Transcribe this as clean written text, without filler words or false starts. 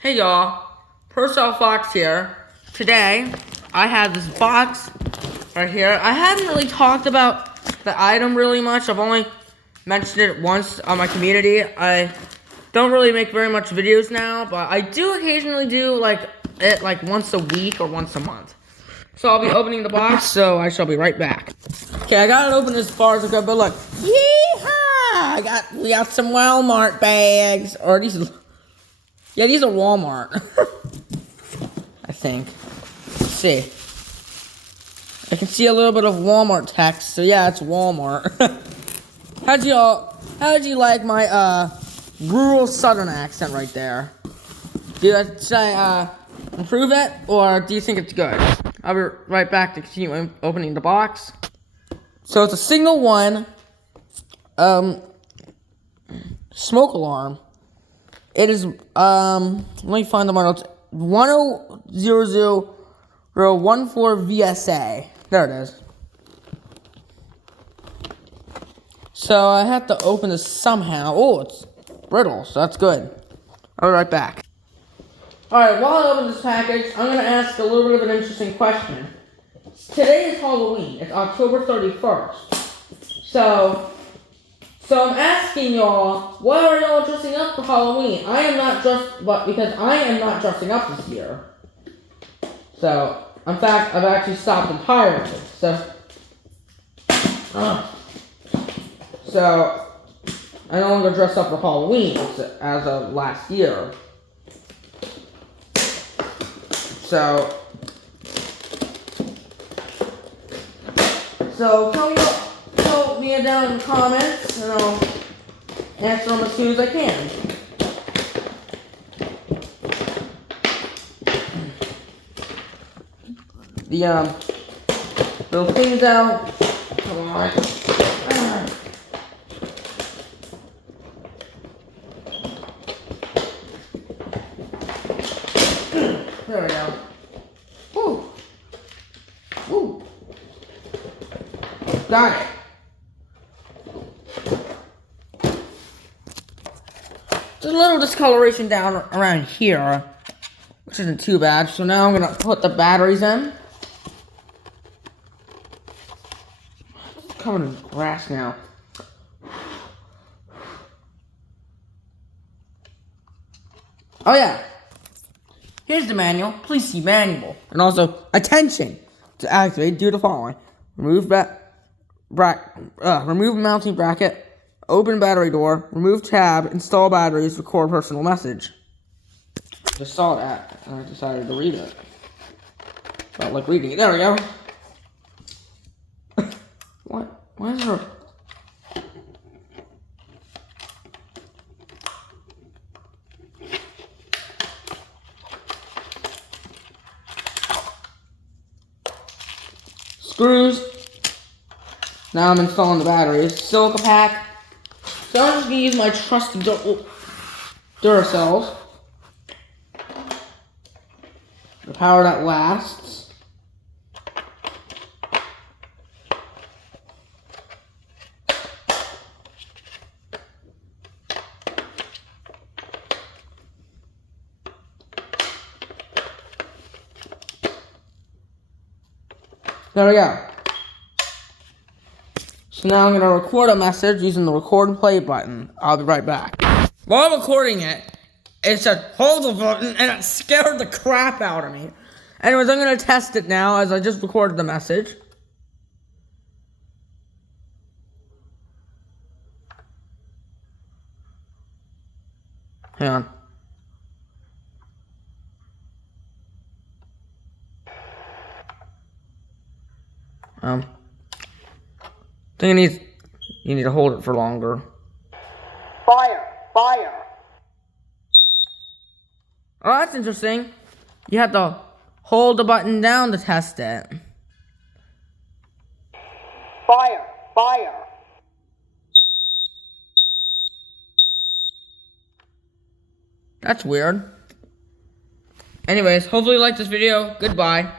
Hey y'all, Personal Fox here. Today, I have this box right here. I haven't really talked about the item really much. I've only mentioned it once on my community. I don't really make very much videos now, but I do occasionally do it once a week or once a month. So I'll be opening the box, so I shall be right back. Okay, I got it open as far as I go, but look. Yeehaw! We got some Walmart bags. Or these... Yeah, these are Walmart. I think. Let's see. I can see a little bit of Walmart text, so yeah, it's Walmart. How'd you like my, rural southern accent right there? Should I improve it, or do you think it's good? I'll be right back to continue opening the box. So it's a single one, smoke alarm. It is, let me find the model. It's 100014 VSA. There it is. So I have to open this somehow. Oh, it's brittle, so that's good. I'll be right back. Alright, while I open this package, I'm going to ask a little bit of an interesting question. Today is Halloween. It's October 31st. So I'm asking y'all, why are y'all dressing up for Halloween? Because I am not dressing up this year. So, in fact, I've actually stopped entirely. So, I no longer dress up for Halloween as of last year. So tell me down in the comments, and I'll answer them as soon as I can. The little things out. Come on. There we go. Woo. Woo. Got it. There's a little discoloration down around here, which isn't too bad. So now I'm gonna put the batteries in. It's covered in grass now. Oh yeah. Here's the manual. Please see manual. And also, attention! To activate, do the following. Remove mounting bracket. Open battery door, remove tab, install batteries, record personal message. Just saw that, and I decided to read it. Felt like reading it. There we go. What? Why is there... Screws. Now I'm installing the batteries. Silica pack. So I'm just going to use my trusty Duracells. The power that lasts. There we go. So now I'm going to record a message using the record and play button. I'll be right back. While I'm recording it, it said, hold the button, and it scared the crap out of me. Anyways, I'm going to test it now as I just recorded the message. Hang on. I think you need to hold it for longer. Fire! Fire! Oh, that's interesting. You have to hold the button down to test it. Fire! Fire! That's weird. Anyways, hopefully you liked this video. Goodbye.